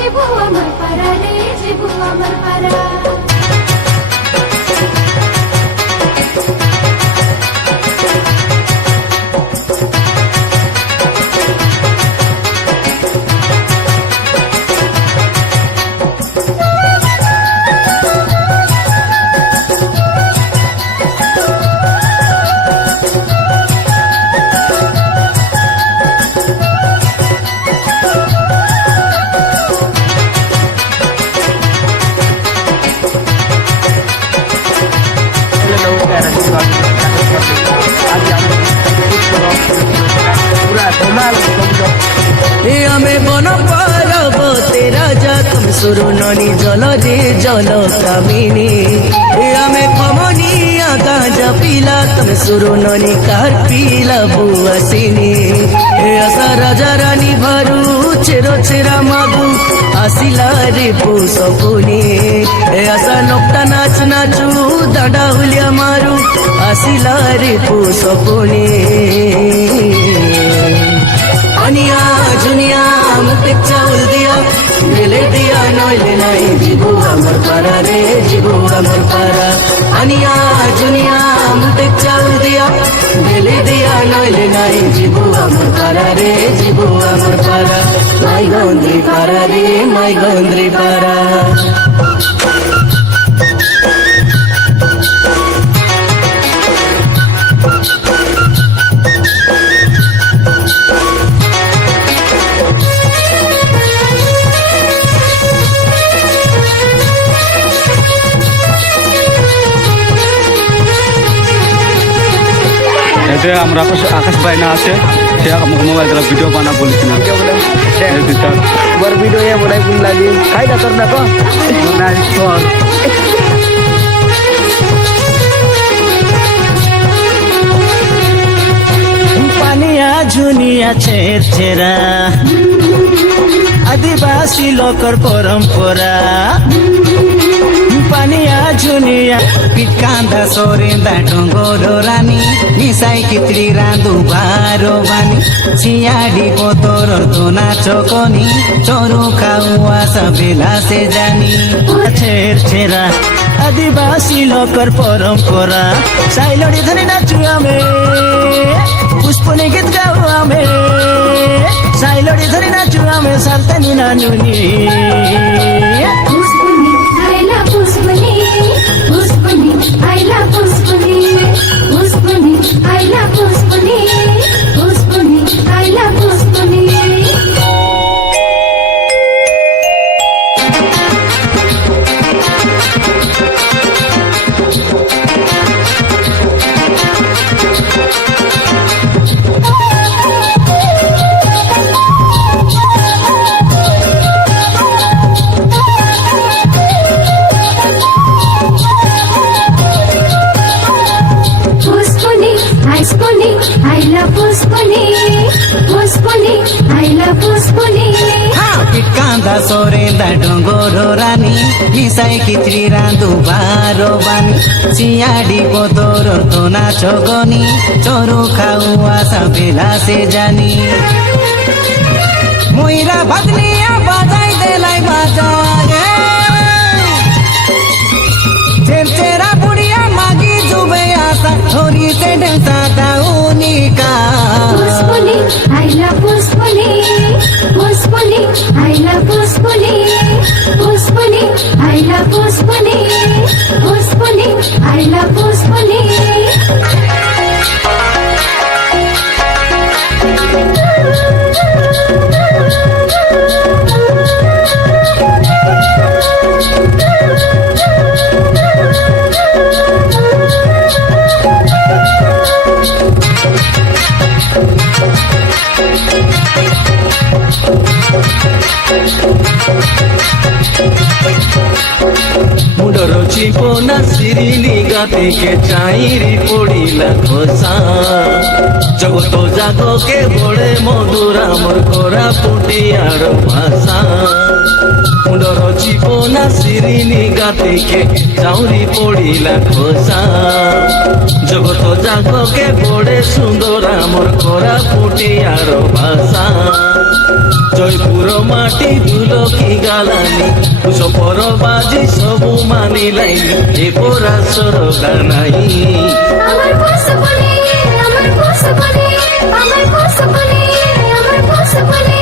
জিবু আমার পাড়া রে জিবু আমার পাড়া ଆମେ ବନ ପର୍ବତେ ରାଜା ତମେ ସୁରୁନନି ଜଲ ଯେ ଜଲ କାମିনী ଆମେ କମନିଆ ଗାଁଜା ପିଲା ତମେ ସୁରୁନନି କାହାର ପିଲା ବୁଆସିନି ଆଶା ରାଜା ରାনী ଭାରୁ ଛେର ଛେରା ମାଗୁ ଆସିଲା ରେ ପୁଷ ପୁନି ଆଶା ନକଟା ନାଚ ନାଚୁ ଦାଣ୍ଡା ହୁଲିଆ ମାରୁ ଆସିଲା ରେ ପୁଷ ପୁନି अनिया जुनिया मुझे चाउल दिया मिले दिया नोले नहीं जीबू अमर पारा रे जीबू अमर पारा अनिया जुनिया मुझे चाउल दिया मिले दिया नोले नहीं जीबू अमर पारा रे जीबू अमर पारा माई गोंद्री पारा रे माई गोंद्री पारा এতে আমরা আকাশ বাইনা আছে সে আমাকে মোবাইল দ্বারা ভিডিও বানা বলেছি না बर वीडियो ये बोलाई बुन लागी काय का करना को নাইস ফর पानिया झुनिया छेर छेरा आदिवासी लोकर परंपरा पानिया झुनिया पिटकांदा सोरेंदा डोंगोरो रानी मिसाई कितरी रांदू बारो बानी सियाडी पोतोर दोना चोकोनी चोरू खाऊआ सबेला से जानी छेर छेरा आदिवासी लोकर परंपरा साइलोडी धनी नाचू आमे पुष्पनी गीत गाऊ आमे साइलोडी धनी नाचू आमे सालतनी नानुनी पुष्पनी आईला पुष्पनी पुष्पनी आईला पुष्पनी पुष्पनी आईला पुष्पनी आईला पुष्पनी पुष्पनी आईला पुष्पनी कांदा सोरेंदा डोंगोरो रानी मिसाई किचड़ी रांदू बारो बानी सियाडी पोतोरो दोना चोगोनी चोरू खाऊआ सबेला से जानी मुइरा भदनिया बाजाई देलाई बाजा चेरा बुढ़िया मागी जुबे आसा थोड़ी से डंसा दाऊनी का पुष्पनी आईला पुष्पनी पुष्पनी आईला पुष्पनी पुष्पनी आईला पुष्पनी पुष्पनी आईला पुष्पनी मुडर चिपोना सिरिली गाते के चाइरी पड़िला खोसा जगत जागो के बड़े मधुरा मोर कोरा पुटियार भाषा मुडर चिपोना सिरिली गाते के चाउरी पड़िला खोसा जगत जागो के बड़े सुंदरा मोर कोरा पुटियार भाषा जय ସମ୍ବଲପୁର ମାଟି ଦୁଲକି ଗାଲାନି ସପର ବାଜି ସବୁ ମାନିଲାଇନି ଏ ପରାଶର ଗାନାଇ আমার পুষ্পনে আমার পুষ্পনে আমার পুষ্পনে আমার পুষ্পনে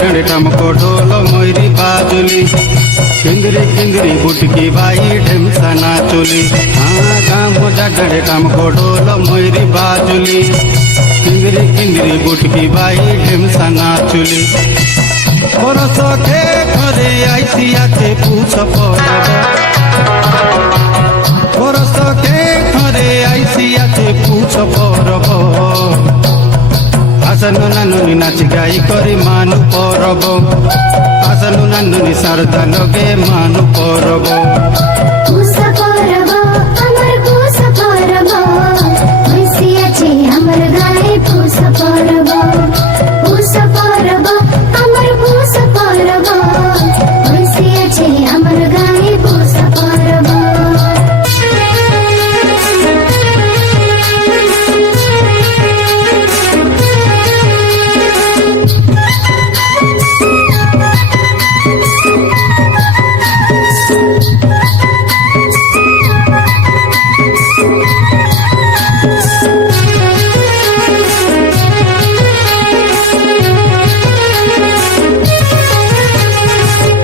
डंडे टमको ढोल मोरी बाजुली किंदरी किंदरी बुटकी बाई ढेमसा नाचुली हाँ गाँव डंडे टमको ढोल मोरी बाजुली किंदरी किंदरी बुटकी बाई ढेमसा नाचुली परस के घरे आईसी आछे पूछ पड़ब परस के घरे आईसी आछे पूछ पड़ब आसनु नानुनी नाच गाई करी मानु परब आसनु नानुनी शारदा लगे मानु परब পুষ পরব আমার পুষ পরব হইসি আছে আমার গায়ে পুষ পরব পুষ পরব আমার পুষ পরব হইসি আছে আমার গায়ে পুষ পরব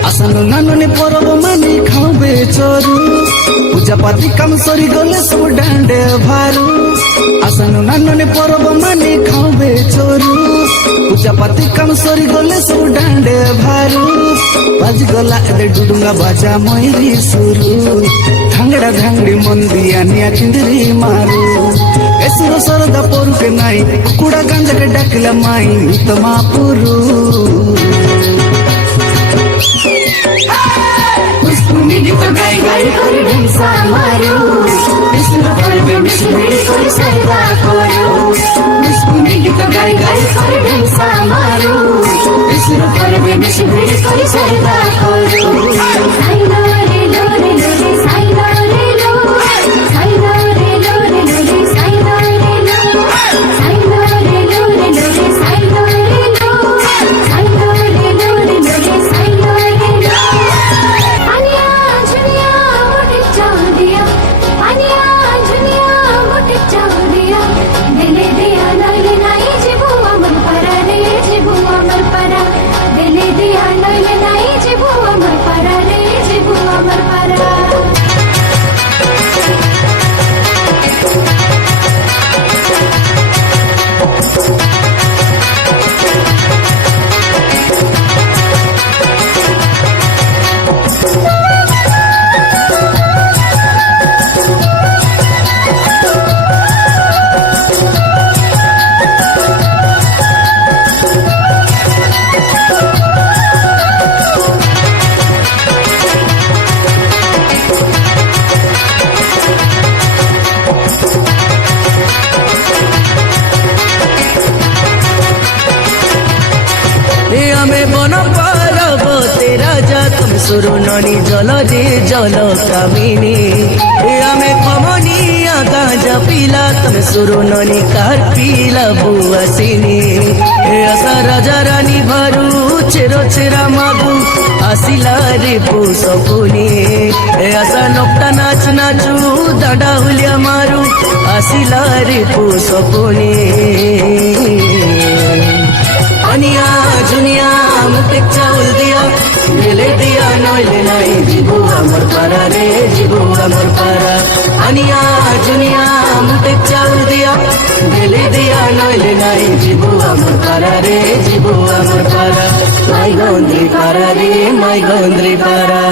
आसनु नानुनी परब मानी खावे चोरू पूजा पाती काम सरी गले सब डांडे भारू आसनु नानुनी परब मानी खावे चोरू पूजा पाती काम सरी गले सब डांडे भारू बाज गला एदे डुडुंगा बाजा मयरी सुरू धांगड़ा धांगड़ी मंदिया निया किंदरी मारू एसुर सरदा पोरू के नाई कुड़ा गांजा के डाकिला माई तमा पुरू পুষ্পনে গীত গাই গাই করে ঢেমসা মারো বিষ্ণু করবে বেশি ভিড় করে সাইবা করো পুষ্পনে গীত গাই গাই করে ঢেমসা মারো বিষ্ণু করবে বেশি ভিড় করে সাইবা করো সাইলো রে লো রে লো রে সাইলো রে লো সাইলো রে লো রে লো রে সাইলো রে লো সাইলো রে লো রে লো রে সাইলো রে লো সাইলো রে লো রে লো রে সাইলো রে লো পানিয়া ঝুনিয়া মোটে চাও দিয়া পানিয়া ঝুনিয়া মোটে চাও দিয়া দিলে দিয়া নইলে নাই জীবু আমার পারা রে জীবু আমার পারা দিলে দিয়া নইলে নাই জীবু আমার পারা রে জীবু আমার পারা हमें बन पार्वते राजा तुम सुरुननी जल रे जल कामिनी हमें कमनिया गांजा पीला तुम सुरुननी कार पीला बुआसिनी आशा राजा रानी भरू चेरो चेरा मागू आसिला रे पुसपुनी आशा नोकटा नाच नाचू दाडा हुलिया मारू आसिला रे पुसपुनी अनिया जुनिया मुझे चाउल दिया दिले दिया नइले নাই जीबू আমার পারা রে जीबू আমার পারা अनिया जुनिया मुझे चाउल दिया दिले दिया नइले নাই जीबू আমার পারা রে जीबू আমার পারা माई गंद्री पारा रे माई गंद्री पारा